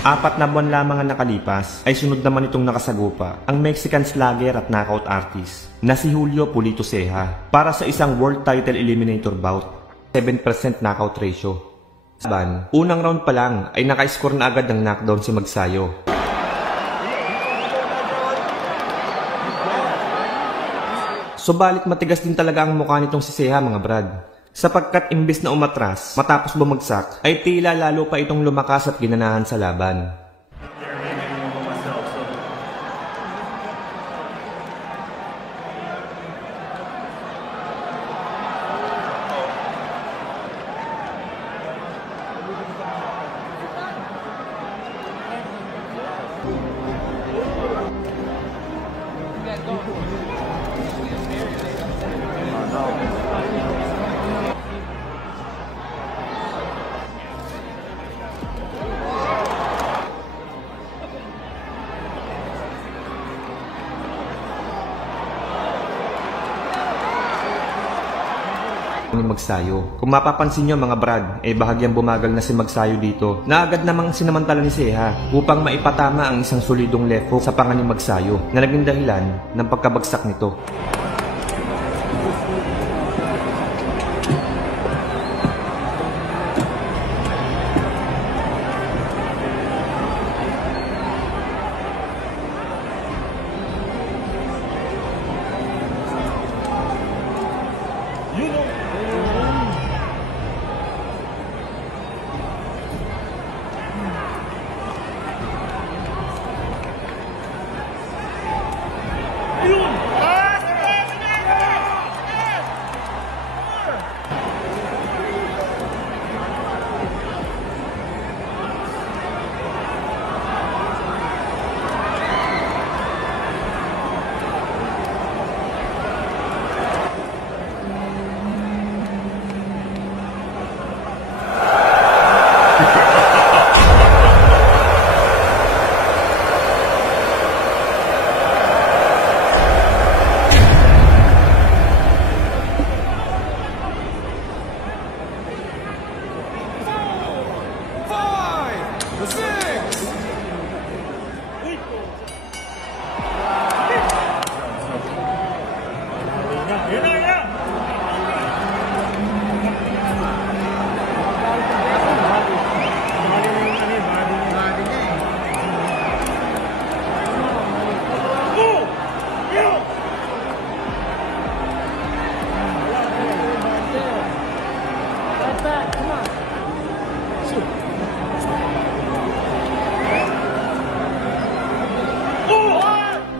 4 na buwan lamang ang nakalipas ay sunod naman itong nakasagupa ang Mexican slugger at knockout artist na si Julio Pulito Ceja para sa isang world title eliminator bout, 7% knockout ratio. Unang round pa lang ay naka-score na agad ng knockdown si Magsayo. Subalit matigas din talaga ang mukha nitong si Ceja mga brad. Sapagkat imbes na umatras matapos bumagsak ay tila lalo pa itong lumakas at ginanahan sa laban. Ni Magsayo. Kung mapapansin nyo mga brad, bahagyang bumagal na si Magsayo dito na agad namang sinamantala ni Ceja upang maipatama ang isang solidong left hook sa panga ni Magsayo na naging dahilan ng pagkabagsak nito.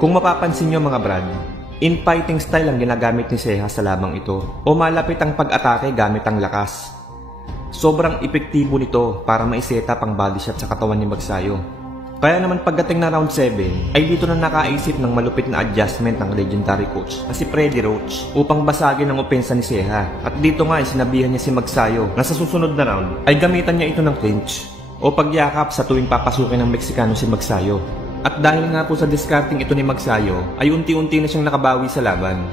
Kung mapapansin nyo mga brad, in fighting style ang ginagamit ni Ceja sa labang ito o malapit ang pag-atake gamit ang lakas. Sobrang epektibo nito para maiseta pang body shot sa katawan ni Magsayo. Kaya naman pagdating na round 7 ay dito na nakaisip ng malupit na adjustment ng legendary coach na si Freddy Roach upang basagin ang opensa ni Ceja. At dito nga ay sinabihan niya si Magsayo na sa susunod na round ay gamitan niya ito ng clinch o pagyakap sa tuwing papasukin ng Meksikano si Magsayo. At dahil nga po sa discarding ito ni Magsayo, ay unti-unti na siyang nakabawi sa laban.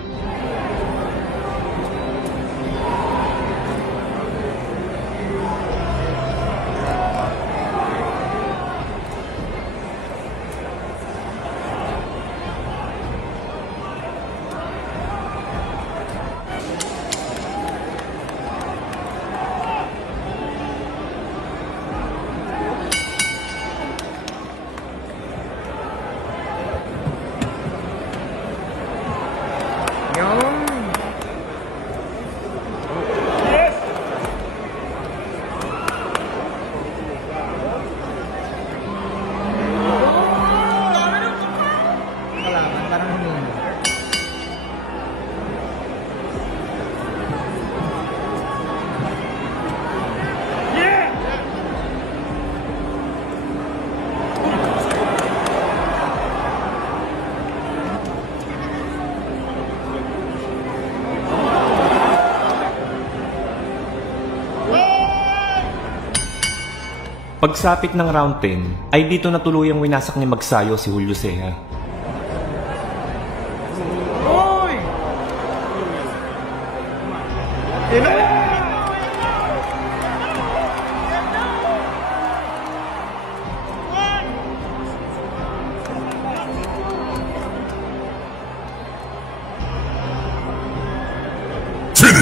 Pagsapit ng round 10, ay dito na tuluyang winasak ni Magsayo si Julio Ceja.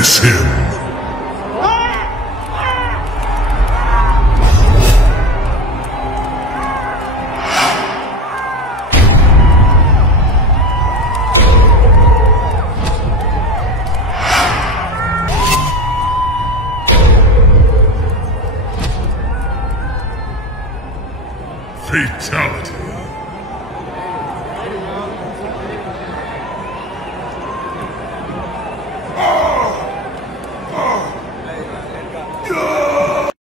Finish him! Fatality.